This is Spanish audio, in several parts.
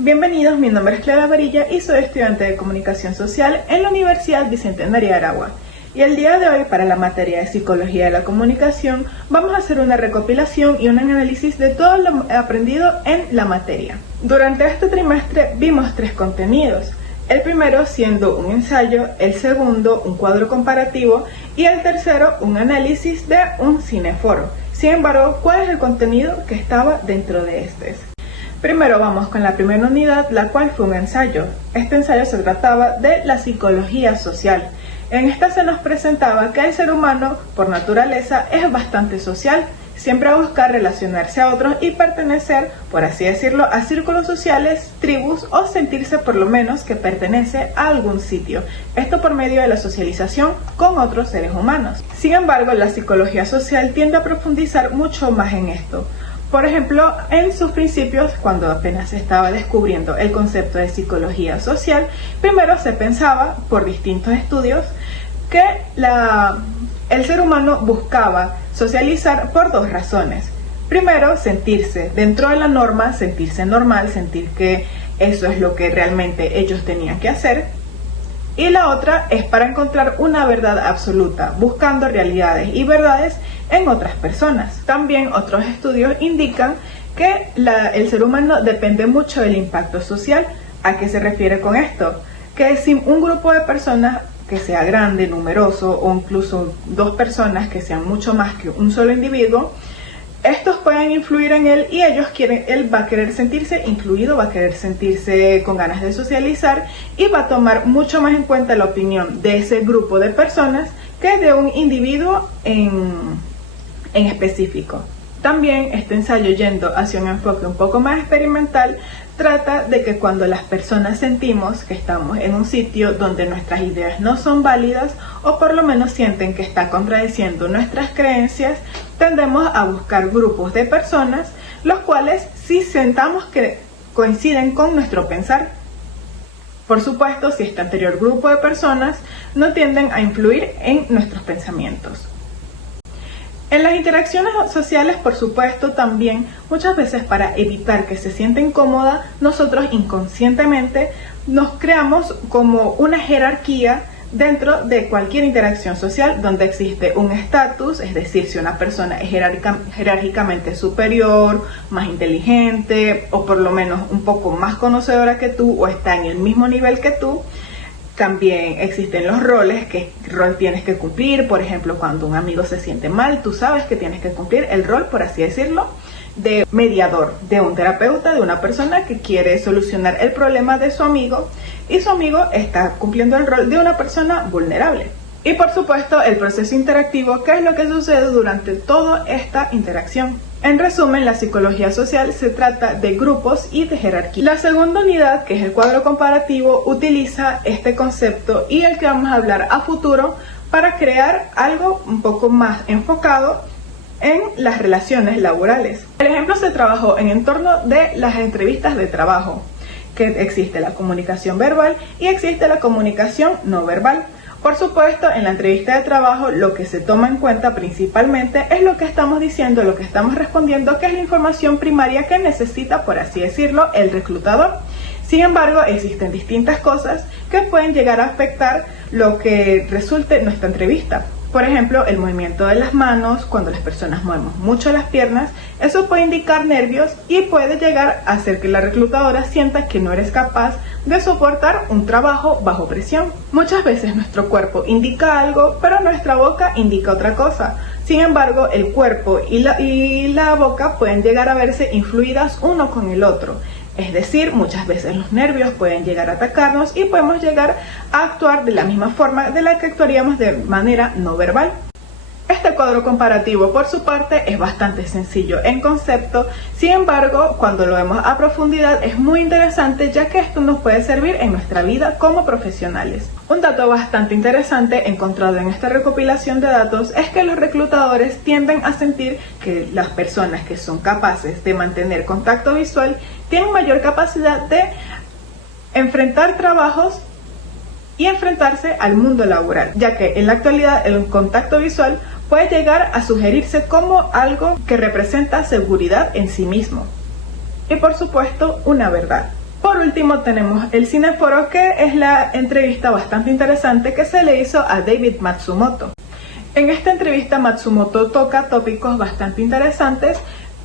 Bienvenidos, mi nombre es Clara Varilla y soy estudiante de Comunicación Social en la Universidad Bicentenaria de Aragua. Y el día de hoy, para la materia de Psicología de la Comunicación, vamos a hacer una recopilación y un análisis de todo lo aprendido en la materia. Durante este trimestre vimos 3 contenidos. El primero siendo un ensayo, el segundo un cuadro comparativo y el tercero un análisis de un cineforo. Sin embargo, ¿cuál es el contenido que estaba dentro de este? Primero vamos con la primera unidad, la cual fue un ensayo. Este ensayo se trataba de la psicología social. En esta se nos presentaba que el ser humano, por naturaleza, es bastante social. Siempre busca relacionarse a otros y pertenecer, por así decirlo, a círculos sociales, tribus o sentirse por lo menos que pertenece a algún sitio. Esto por medio de la socialización con otros seres humanos. Sin embargo, la psicología social tiende a profundizar mucho más en esto. Por ejemplo, en sus principios, cuando apenas se estaba descubriendo el concepto de psicología social, primero se pensaba, por distintos estudios, que el ser humano buscaba socializar por 2 razones. Primero, sentirse dentro de la norma, sentirse normal, sentir que eso es lo que realmente ellos tenían que hacer. Y la otra es para encontrar una verdad absoluta, buscando realidades y verdades en otras personas. También otros estudios indican que el ser humano depende mucho del impacto social. ¿A qué se refiere con esto? Que si un grupo de personas que sea grande, numeroso, o incluso 2 personas que sean mucho más que un solo individuo, estos pueden influir en él y él va a querer sentirse incluido, va a querer sentirse con ganas de socializar y va a tomar mucho más en cuenta la opinión de ese grupo de personas que de un individuo en específico. También este ensayo, yendo hacia un enfoque un poco más experimental, trata de que cuando las personas sentimos que estamos en un sitio donde nuestras ideas no son válidas o por lo menos sienten que está contradiciendo nuestras creencias, tendemos a buscar grupos de personas los cuales sí sentamos que coinciden con nuestro pensar. Por supuesto, si este anterior grupo de personas no tienden a influir en nuestros pensamientos. En las interacciones sociales, por supuesto, también muchas veces para evitar que se sienta incómoda, nosotros inconscientemente nos creamos como una jerarquía dentro de cualquier interacción social donde existe un estatus, es decir, si una persona es jerárquicamente superior, más inteligente o por lo menos un poco más conocedora que tú o está en el mismo nivel que tú. También existen los roles, qué rol tienes que cumplir. Por ejemplo, cuando un amigo se siente mal, tú sabes que tienes que cumplir el rol, por así decirlo, de mediador, de un terapeuta, de una persona que quiere solucionar el problema de su amigo y su amigo está cumpliendo el rol de una persona vulnerable. Y por supuesto, el proceso interactivo, ¿qué es lo que sucede durante toda esta interacción? En resumen, la psicología social se trata de grupos y de jerarquía. La segunda unidad, que es el cuadro comparativo, utiliza este concepto y el que vamos a hablar a futuro para crear algo un poco más enfocado en las relaciones laborales. El ejemplo se trabajó en entorno de las entrevistas de trabajo, que existe la comunicación verbal y existe la comunicación no verbal. Por supuesto, en la entrevista de trabajo lo que se toma en cuenta principalmente es lo que estamos diciendo, lo que estamos respondiendo, que es la información primaria que necesita, por así decirlo, el reclutador. Sin embargo, existen distintas cosas que pueden llegar a afectar lo que resulte nuestra entrevista. Por ejemplo, el movimiento de las manos, cuando las personas movemos mucho las piernas, eso puede indicar nervios y puede llegar a hacer que la reclutadora sienta que no eres capaz de soportar un trabajo bajo presión. Muchas veces nuestro cuerpo indica algo, pero nuestra boca indica otra cosa. Sin embargo, el cuerpo y la boca pueden llegar a verse influidas uno con el otro. Es decir, muchas veces los nervios pueden llegar a atacarnos y podemos llegar a actuar de la misma forma de la que actuaríamos de manera no verbal. Este cuadro comparativo, por su parte, es bastante sencillo en concepto. Sin embargo, cuando lo vemos a profundidad es muy interesante, ya que esto nos puede servir en nuestra vida como profesionales. Un dato bastante interesante encontrado en esta recopilación de datos es que los reclutadores tienden a sentir que las personas que son capaces de mantener contacto visual tienen mayor capacidad de enfrentar trabajos y enfrentarse al mundo laboral, ya que en la actualidad el contacto visual puede llegar a sugerirse como algo que representa seguridad en sí mismo y por supuesto una verdad. Por último tenemos el Cineforo, que es la entrevista bastante interesante que se le hizo a David Matsumoto. En esta entrevista Matsumoto toca tópicos bastante interesantes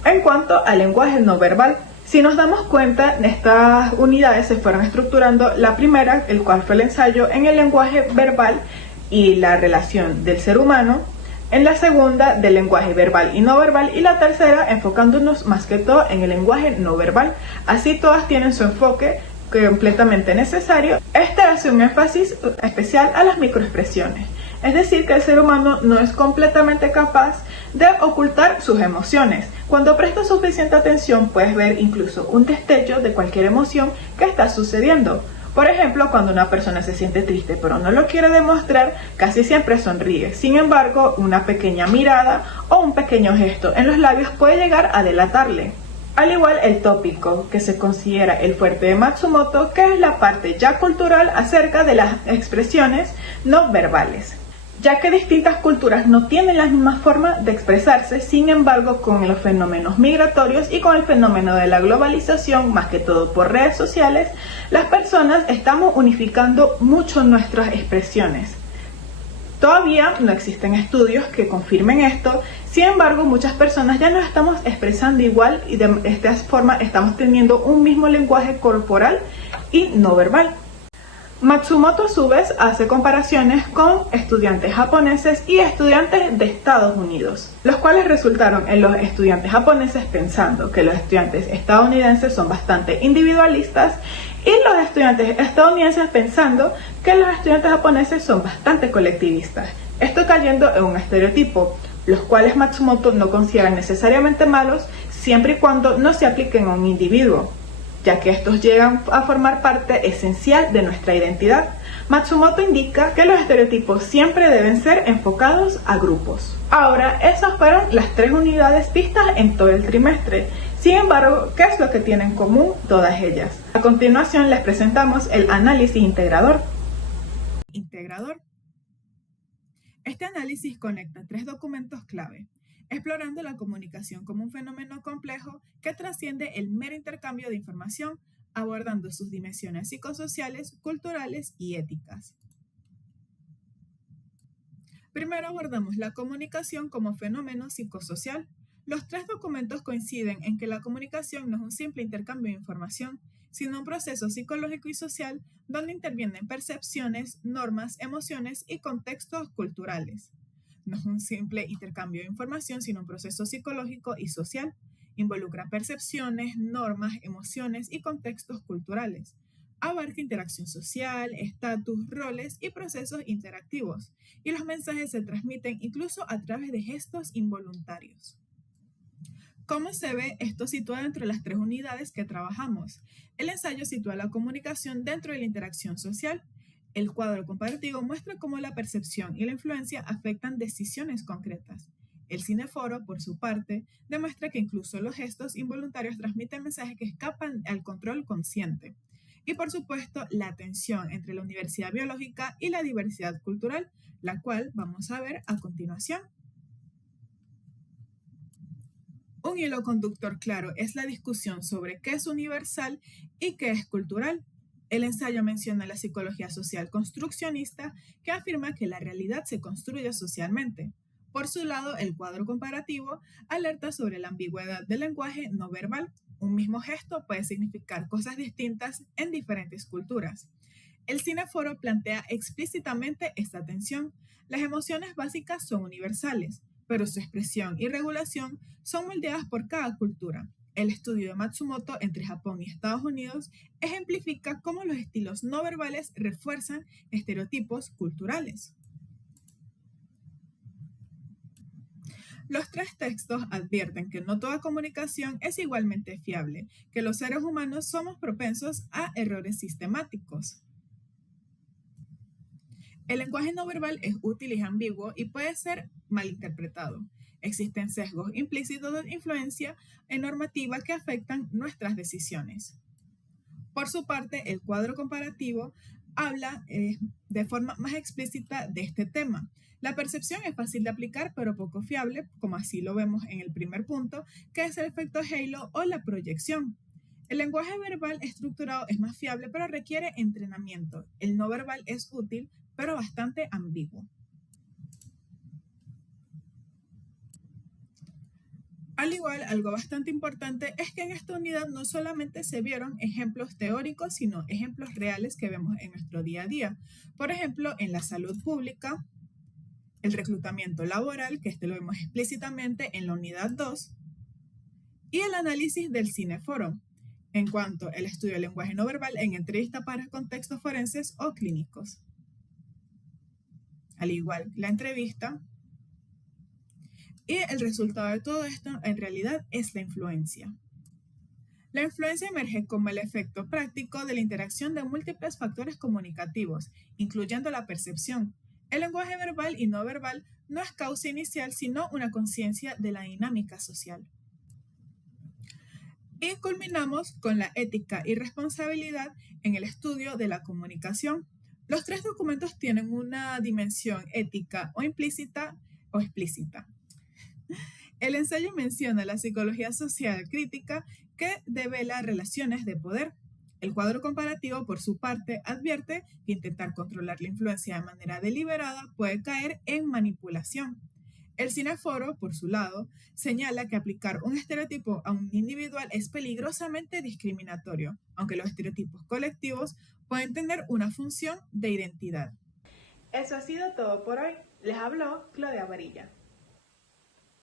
en cuanto al lenguaje no verbal. Si nos damos cuenta, estas unidades se fueron estructurando. La primera, el cual fue el ensayo en el lenguaje verbal y la relación del ser humano. En la segunda, del lenguaje verbal y no verbal. Y la tercera, enfocándonos más que todo en el lenguaje no verbal. Así todas tienen su enfoque completamente necesario. Este hace un énfasis especial a las microexpresiones. Es decir, que el ser humano no es completamente capaz de ocultar sus emociones. Cuando prestas suficiente atención, puedes ver incluso un destello de cualquier emoción que está sucediendo. Por ejemplo, cuando una persona se siente triste pero no lo quiere demostrar, casi siempre sonríe. Sin embargo, una pequeña mirada o un pequeño gesto en los labios puede llegar a delatarle. Al igual el tópico que se considera el fuerte de Matsumoto, que es la parte ya cultural acerca de las expresiones no verbales, ya que distintas culturas no tienen la misma forma de expresarse. Sin embargo, con los fenómenos migratorios y con el fenómeno de la globalización, más que todo por redes sociales, las personas estamos unificando mucho nuestras expresiones. Todavía no existen estudios que confirmen esto. Sin embargo, muchas personas ya nos estamos expresando igual y de esta forma estamos teniendo un mismo lenguaje corporal y no verbal. Matsumoto a su vez hace comparaciones con estudiantes japoneses y estudiantes de Estados Unidos, los cuales resultaron en los estudiantes japoneses pensando que los estudiantes estadounidenses son bastante individualistas y los estudiantes estadounidenses pensando que los estudiantes japoneses son bastante colectivistas. Esto cayendo en un estereotipo, los cuales Matsumoto no considera necesariamente malos siempre y cuando no se apliquen a un individuo, ya que estos llegan a formar parte esencial de nuestra identidad. Matsumoto indica que los estereotipos siempre deben ser enfocados a grupos. Ahora, esas fueron las 3 unidades vistas en todo el trimestre. Sin embargo, ¿qué es lo que tienen en común todas ellas? A continuación les presentamos el análisis integrador. Este análisis conecta 3 documentos clave, explorando la comunicación como un fenómeno complejo que trasciende el mero intercambio de información, abordando sus dimensiones psicosociales, culturales y éticas. Primero abordamos la comunicación como fenómeno psicosocial. Los 3 documentos coinciden en que la comunicación no es un simple intercambio de información, sino un proceso psicológico y social donde intervienen percepciones, normas, emociones y contextos culturales. No es un simple intercambio de información, sino un proceso psicológico y social. Involucra percepciones, normas, emociones y contextos culturales. Abarca interacción social, estatus, roles y procesos interactivos. Y los mensajes se transmiten incluso a través de gestos involuntarios. ¿Cómo se ve esto situado entre las 3 unidades que trabajamos? El ensayo sitúa la comunicación dentro de la interacción social. El cuadro comparativo muestra cómo la percepción y la influencia afectan decisiones concretas. El cineforo, por su parte, demuestra que incluso los gestos involuntarios transmiten mensajes que escapan al control consciente. Y por supuesto, la tensión entre la universidad biológica y la diversidad cultural, la cual vamos a ver a continuación. Un hilo conductor claro es la discusión sobre qué es universal y qué es cultural. El ensayo menciona la psicología social construccionista, que afirma que la realidad se construye socialmente. Por su lado, el cuadro comparativo alerta sobre la ambigüedad del lenguaje no verbal. Un mismo gesto puede significar cosas distintas en diferentes culturas. El cineforo plantea explícitamente esta tensión. Las emociones básicas son universales, pero su expresión y regulación son moldeadas por cada cultura. El estudio de Matsumoto entre Japón y Estados Unidos ejemplifica cómo los estilos no verbales refuerzan estereotipos culturales. Los 3 textos advierten que no toda comunicación es igualmente fiable, que los seres humanos somos propensos a errores sistemáticos. El lenguaje no verbal es útil y ambiguo y puede ser malinterpretado. Existen sesgos implícitos de influencia en normativa que afectan nuestras decisiones. Por su parte, el cuadro comparativo habla de forma más explícita de este tema. La percepción es fácil de aplicar, pero poco fiable, como así lo vemos en el primer punto, que es el efecto halo o la proyección. El lenguaje verbal estructurado es más fiable, pero requiere entrenamiento. El no verbal es útil, pero bastante ambiguo. Al igual, algo bastante importante es que en esta unidad no solamente se vieron ejemplos teóricos, sino ejemplos reales que vemos en nuestro día a día. Por ejemplo, en la salud pública, el reclutamiento laboral, que lo vemos explícitamente en la unidad 2, y el análisis del cineforo, en cuanto al estudio del lenguaje no verbal en entrevista para contextos forenses o clínicos. Al igual, la entrevista. Y el resultado de todo esto en realidad es la influencia. La influencia emerge como el efecto práctico de la interacción de múltiples factores comunicativos, incluyendo la percepción. El lenguaje verbal y no verbal no es causa inicial, sino una conciencia de la dinámica social. Y culminamos con la ética y responsabilidad en el estudio de la comunicación. Los tres documentos tienen una dimensión ética o implícita o explícita. El ensayo menciona la psicología social crítica que devela relaciones de poder. El cuadro comparativo, por su parte, advierte que intentar controlar la influencia de manera deliberada puede caer en manipulación. El cineforo, por su lado, señala que aplicar un estereotipo a un individual es peligrosamente discriminatorio, aunque los estereotipos colectivos pueden tener una función de identidad. Eso ha sido todo por hoy. Les habló Claudia Varilla.